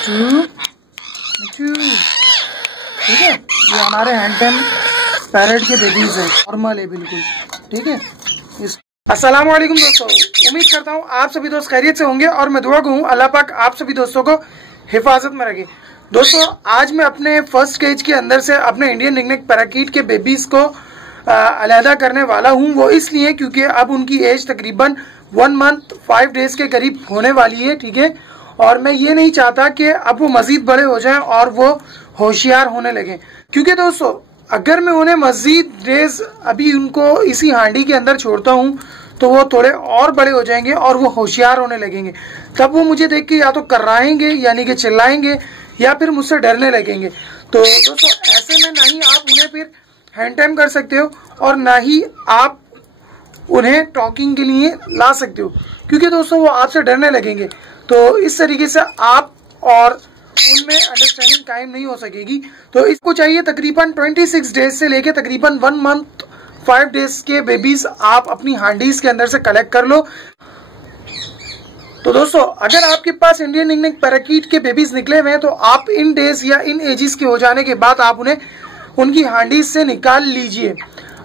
ठीक है, ये हमारे हैंडटेम पैरेट के बेबीज हैं, नॉर्मल है बिल्कुल। ठीक है, अस्सलाम वालेकुम दोस्तों, उम्मीद करता हूँ आप सभी दोस्त खैरियत से होंगे और मैं दुआ कहूँ अल्लाह पाक आप सभी दोस्तों को हिफाजत में रखे। दोस्तों आज मैं अपने फर्स्ट केज के अंदर से अपने इंडियन रिंगनेक पैराकीट के बेबीज को अलहदा करने वाला हूँ। वो इसलिए क्योंकि अब उनकी एज तकरीबन 1 मंथ 5 डेज के करीब होने वाली है। ठीक है, और मैं ये नहीं चाहता कि अब वो मजीद बड़े हो जाएं और वो होशियार होने लगे, क्योंकि दोस्तों अगर मैं उन्हें मजीद डेज अभी उनको इसी हांडी के अंदर छोड़ता हूँ तो वो थोड़े और बड़े हो जाएंगे और वो होशियार होने लगेंगे। तब वो मुझे देख के या तो कर्राएंगे यानी कि चिल्लाएंगे या फिर मुझसे डरने लगेंगे। तो दोस्तों ऐसे में ना ही आप उन्हें फिर हैंड टाइम कर सकते हो और ना ही आप उन्हें टॉकिंग के लिए ला सकते हो, क्योंकि दोस्तों वो आपसे डरने लगेंगे। तो इस तरीके से आप और उनमें अंडरस्टैंडिंग कायम नहीं हो सकेगी। तो इसको चाहिए तकरीबन 26 डेज से लेके तकरीबन 1 मंथ 5 डेज के बेबीज आप अपनी हांडीज के अंदर से कलेक्ट कर लो। तो दोस्तों अगर आपके पास इंडियन रिंगनेक पैराकीट के बेबीज निकले हुए हैं तो आप इन डेज या इन एजेस के हो जाने के बाद आप उन्हें उनकी हांडीज से निकाल लीजिए।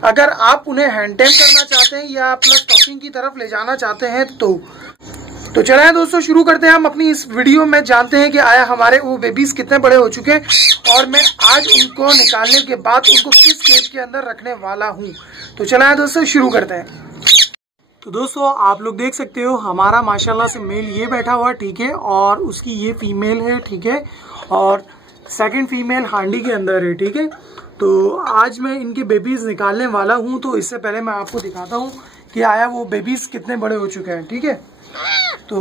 अगर आप उन्हें हैंड टाइम करना चाहते हैं या प्लस टॉकिंग की तरफ ले जाना चाहते हैं तो चलिए दोस्तों शुरू करते हैं हम अपनी इस वीडियो में। जानते हैं कि आया हमारे वो बेबीज कितने बड़े हो चुके हैं और मैं आज उनको निकालने के बाद उनको किस केज के अंदर रखने वाला हूं। तो चलिए दोस्तों शुरू करते हैं। तो दोस्तों आप लोग देख सकते हो हमारा माशाल्लाह से मेल ये बैठा हुआ है। ठीक है, और उसकी ये फीमेल है। ठीक है, और सेकंड फीमेल हांडी के अंदर है। ठीक है, तो आज मैं इनके बेबीज निकालने वाला हूं। तो इससे पहले मैं आपको दिखाता हूं कि आया वो बेबीज कितने बड़े हो चुके हैं। ठीक है, तो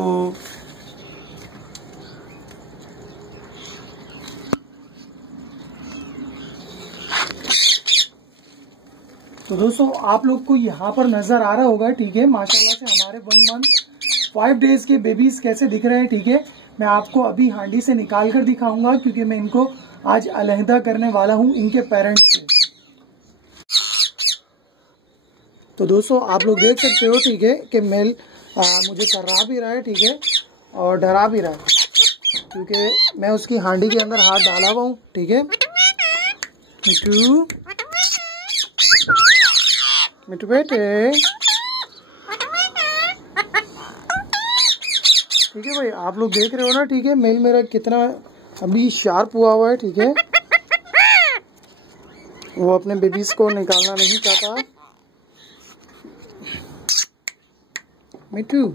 दोस्तों आप लोग को यहाँ पर नजर आ रहा होगा। ठीक है, माशाल्लाह से हमारे 1 मंथ 5 डेज के बेबीज कैसे दिख रहे हैं। ठीक है, मैं आपको अभी हांडी से निकाल कर दिखाऊंगा क्योंकि मैं इनको आज अलहदा करने वाला हूँ इनके पेरेंट्स से। तो दोस्तों आप लोग देख सकते हो ठीक है कि मेल मुझे कर्रा भी रहा है। ठीक है, और डरा भी रहा है क्योंकि मैं उसकी हांडी के अंदर हाथ डाला हुआ हूँ। ठीक है, मिट्टू बेटे, ठीक है भाई आप लोग देख रहे हो ना। ठीक है, मेल मेरा कितना अभी शार्प हुआ है। ठीक है, वो अपने बेबीज को निकालना नहीं चाहता। मिट्टू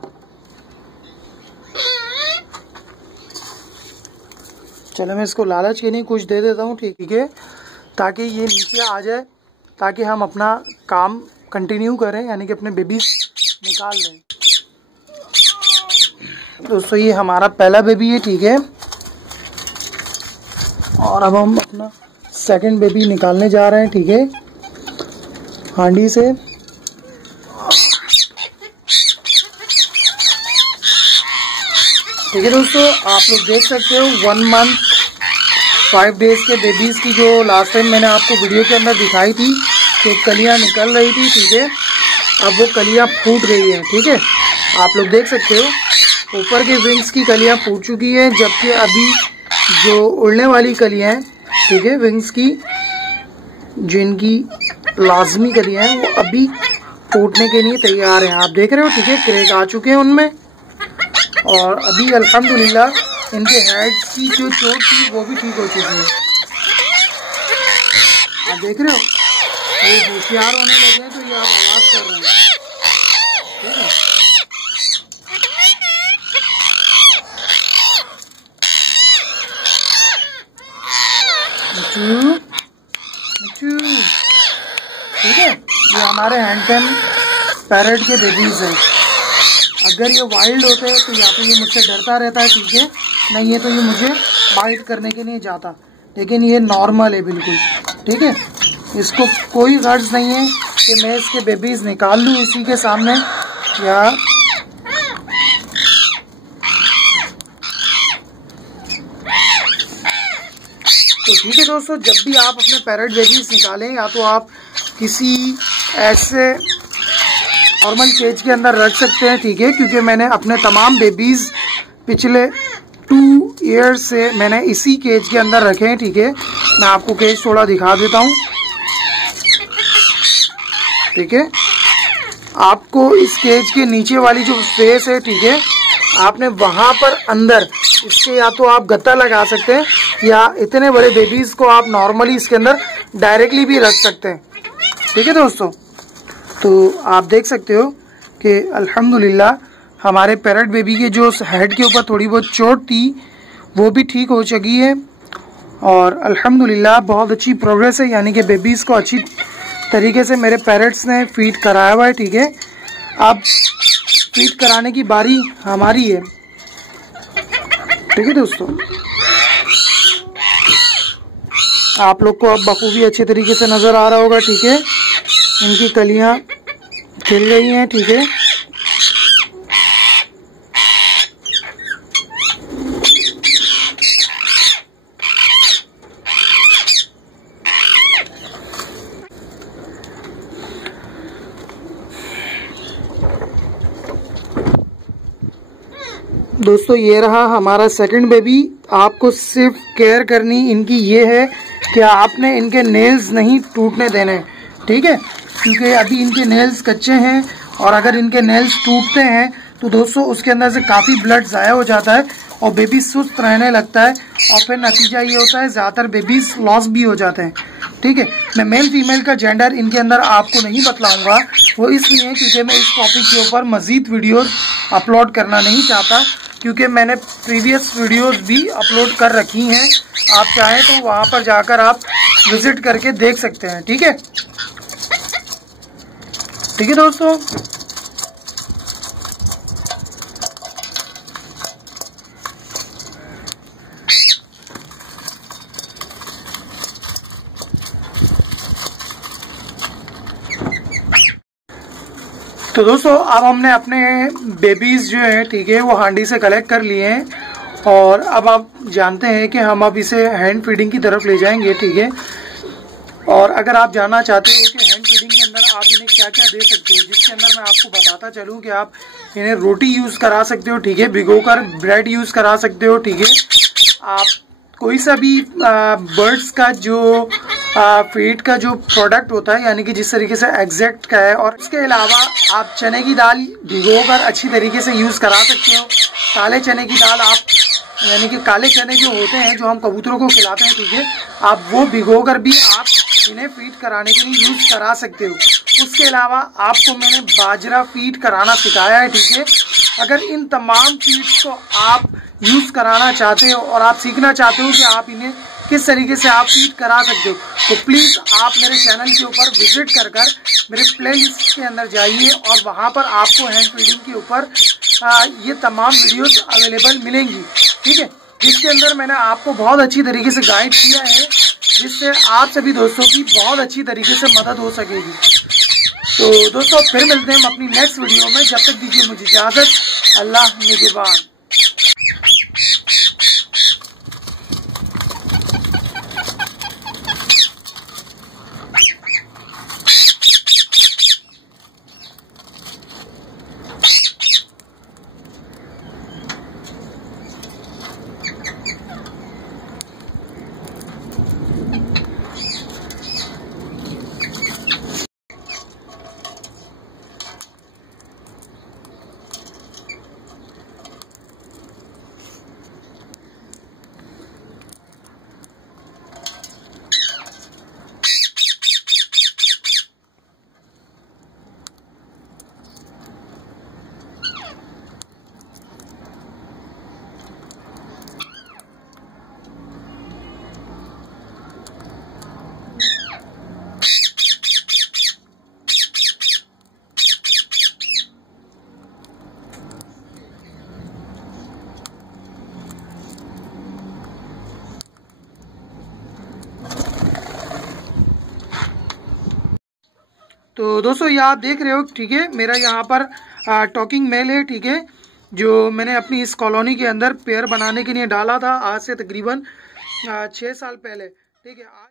चलो मैं इसको लालच के नहीं कुछ दे देता हूँ। ठीक है, ताकि ये नीचे आ जाए ताकि हम अपना काम कंटिन्यू करें यानी कि अपने बेबीज निकाल लें। दोस्तों ये हमारा पहला बेबी है। ठीक है, और अब हम अपना सेकंड बेबी निकालने जा रहे हैं। ठीक है, हांडी से। ठीक है दोस्तों आप लोग देख सकते हो 1 मंथ 5 डेज के बेबीज की जो लास्ट टाइम मैंने आपको वीडियो के अंदर दिखाई थी कि कलियां निकल रही थी। ठीक है, अब वो कलियां फूट गई हैं। ठीक है, आप लोग देख सकते हो ऊपर के विंग्स की कलियां फूट चुकी है, जबकि अभी जो उड़ने वाली कलियां हैं ठीक है विंग्स की जिनकी लाजमी कलियां हैं वो अभी फूटने के लिए तैयार हैं। आप देख रहे हो। ठीक है, क्रेक आ चुके हैं उनमें और अभी अल्हम्दुलिल्लाह इनके हेड की जो चोट थी वो भी ठीक हो चुकी है। आप देख रहे हो ये होशियार होने लगे हैं तो ये आप आवाज कर रहे हैं। ठीक है, ठीक है, ये हमारे हैंडटेम पैरेट के बेबीज हैं। अगर ये वाइल्ड होते हैं तो या तो ये मुझसे डरता रहता है। ठीक है, नहीं है तो ये मुझे बाइट करने के लिए जाता, लेकिन ये नॉर्मल है बिल्कुल। ठीक है, इसको कोई गर्ज नहीं है कि मैं इसके बेबीज निकाल लूँ इसी के सामने या तो ठीक है दोस्तों, जब भी आप अपने पैरेट बेबीज निकालें या तो आप किसी ऐसे नॉर्मल केज के अंदर रख सकते हैं। ठीक है, क्योंकि मैंने अपने तमाम बेबीज पिछले 2 ईयर से मैंने इसी केज के अंदर रखे हैं, ठीक है। मैं आपको केज थोड़ा दिखा देता हूँ, ठीक है। आपको इस केज के नीचे वाली जो स्पेस है, ठीक है, आपने वहां पर अंदर इसके या तो आप गत्ता लगा सकते हैं या इतने बड़े बेबीज को आप नॉर्मली इसके अंदर डायरेक्टली भी रख सकते हैं, ठीक है दोस्तों। तो आप देख सकते हो कि अल्हम्दुलिल्लाह हमारे पैरट बेबी के जो हेड के ऊपर थोड़ी बहुत चोट थी वो भी ठीक हो चुकी है और अल्हम्दुलिल्लाह बहुत अच्छी प्रोग्रेस है, यानी कि बेबीज को अच्छी तरीके से मेरे पैरट्स ने फीड कराया हुआ है, ठीक है। अब फीड कराने की बारी हमारी है, ठीक है दोस्तों। आप लोग को अब बखूबी अच्छे तरीके से नजर आ रहा होगा, ठीक है। इनकी कलियां खिल गई हैं, ठीक है। दोस्तों ये रहा हमारा सेकंड बेबी। आपको सिर्फ केयर करनी इनकी ये है कि आपने इनके नेल्स नहीं टूटने देने, ठीक है, क्योंकि अभी इनके नेल्स कच्चे हैं और अगर इनके नेल्स टूटते हैं तो दोस्तों उसके अंदर से काफ़ी ब्लड ज़ाया हो जाता है और बेबी सुस्त रहने लगता है और फिर नतीजा ये होता है ज़्यादातर बेबीज लॉस भी हो जाते हैं, ठीक है। मैं मेल फीमेल का जेंडर इनके अंदर आपको नहीं बतलाऊंगा, वो इसलिए क्योंकि मैं इस टॉपिक के ऊपर मज़ीद वीडियोस अपलोड करना नहीं चाहता, क्योंकि मैंने प्रीवियस वीडियोस भी अपलोड कर रखी हैं। आप चाहें तो वहाँ पर जाकर आप विजिट करके देख सकते हैं, ठीक है, ठीक है दोस्तों। तो दोस्तों अब हमने अपने बेबीज जो हैं, ठीक है, वो हांडी से कलेक्ट कर लिए हैं और अब आप जानते हैं कि हम अब इसे हैंड फीडिंग की तरफ ले जाएंगे, ठीक है। और अगर आप जानना चाहते हो कि हैंड फीडिंग के अंदर आप इन्हें क्या क्या दे सकते हो, जिसके अंदर मैं आपको बताता चलूँ कि आप इन्हें रोटी यूज़ करा सकते हो, ठीक है, भिगोकर ब्रेड यूज़ करा सकते हो, ठीक है। आप कोई सा भी बर्ड्स का जो फीड का जो प्रोडक्ट होता है, यानी कि जिस तरीके से एग्जैक्ट का है, और इसके अलावा आप चने की दाल भिगोकर अच्छी तरीके से यूज़ करा सकते हो। काले चने की दाल आप, यानी कि काले चने जो होते हैं जो हम कबूतरों को खिलाते हैं, ठीक है, आप वो भिगोकर भी आप इन्हें फीड कराने के लिए यूज़ करा सकते हो। उसके अलावा आपको मैंने बाजरा फीड कराना सिखाया है, ठीक है। अगर इन तमाम फीड्स को आप यूज़ कराना चाहते हो और आप सीखना चाहते हो कि आप इन्हें किस तरीके से आप फीड करा सकते हो, तो प्लीज़ आप मेरे चैनल के ऊपर विजिट कर मेरे प्लेलिस्ट के अंदर जाइए और वहाँ पर आपको हैंड फीडिंग के ऊपर ये तमाम वीडियोस अवेलेबल मिलेंगी, ठीक है, जिसके अंदर मैंने आपको बहुत अच्छी तरीके से गाइड किया है, जिससे आप सभी दोस्तों की बहुत अच्छी तरीके से मदद हो सकेगी। तो दोस्तों फिर मिलते हैं हम अपनी नेक्स्ट वीडियो में, जब तक दीजिए मुझे इजाज़त। अल्लाह निगहबान। तो दोस्तों ये आप देख रहे हो, ठीक है, मेरा यहाँ पर टॉकिंग मेल है, ठीक है, जो मैंने अपनी इस कॉलोनी के अंदर पेयर बनाने के लिए डाला था आज से तकरीबन 6 साल पहले, ठीक है।